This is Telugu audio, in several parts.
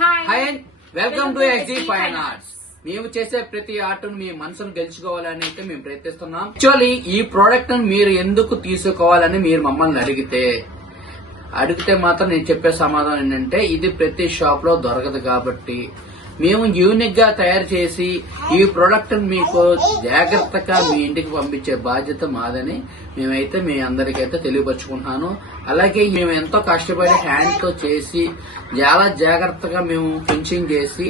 Hi welcome to SD fine arts. మేము చేసే ప్రతి ఆర్ట్ మీ మనసును గెలుచుకోవాలని అయితే మేము ప్రయత్నిస్తున్నాం. యాక్చువల్లీ ఈ ప్రోడక్ట్ మీరు ఎందుకు తీసుకోవాలని మీరు మమ్మల్ని అడిగితే మాత్రం నేను చెప్పే సమాధానం ఏంటంటే ఇది ప్రతి షాప్ లో దొరకదు కాబట్టి మేము యూనిక్ గా తయారు చేసి ఈ ప్రోడక్ట్ మీకు జాగ్రత్తగా మీ ఇంటికి పంపించే బాధ్యత మాదని మేమైతే మీ అందరికైతే తెలియపరుచుకుంటున్నాను. అలాగే మేము ఎంతో కష్టపడి హ్యాండ్ తో చేసి చాలా జాగ్రత్తగా మేము ఫినిషింగ్ చేసి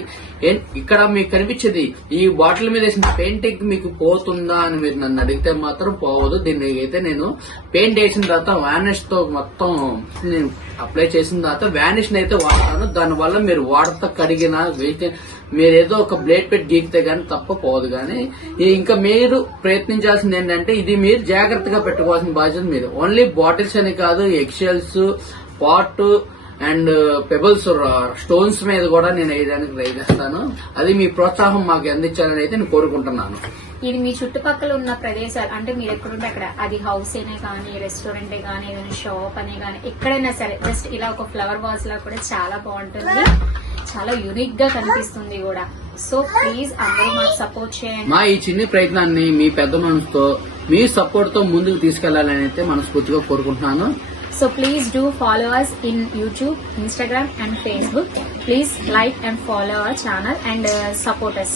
ఇక్కడ మీకు కనిపించేది ఈ బాటిల్ మీద వేసిన పెయింటింగ్ మీకు పోతుందా అని మీరు నన్ను అడిగితే మాత్రం పోవద్దు. దీన్ని అయితే నేను పెయింట్ వేసిన తర్వాత వానిష్ తో మొత్తం నేను అప్లై చేసిన తర్వాత వానిష్ అయితే వాడతాను. దానివల్ల మీరు వాడతా కడిగిన మీరు ఏదో ఒక బ్లేడ్ పెట్టి గీకితే గానీ తప్ప పోదు. కానీ ఇంకా మీరు ప్రయత్నించాల్సింది ఏంటంటే ఇది మీరు జాగ్రత్తగా పెట్టుకోవాల్సిన బాధ్యత మీరు. ఓన్లీ బాటిల్స్ అని కాదు, eggshells, pot and pebbles, stones మీద కూడా నేను వేయడానికి ట్రై చేస్తాను. అది మీ ప్రోత్సాహం మాకు అందించాలని అయితే నేను కోరుకుంటున్నాను. ఇది మీ చుట్టుపక్కల ఉన్న ప్రదేశాలు అంటే మీరు ఎక్కడుంటే అక్కడ, అది హౌస్ అనే కానీ, రెస్టారెంట్ కానీ, ఏదైనా షాప్ అనే కానీ, ఎక్కడైనా సరే జస్ట్ ఇలా ఒక ఫ్లవర్ వాజ్ లా కూడా చాలా బాగుంటుంది, చాలా యూనిక్ గా కనిపిస్తుంది కూడా. సో ప్లీజ్ అందరూ మాకు సపోర్ట్ చేయండి. మా ఈ చిన్ని ప్రయత్నాన్ని మీ పెద్ద మనసుతో మీ సపోర్ట్ తో ముందుకు తీసుకెళ్లాలని అయితే మనస్ఫూర్తిగా కోరుకుంటున్నాను. So please do follow us in YouTube, Instagram and Facebook. Please like and follow our channel and support us.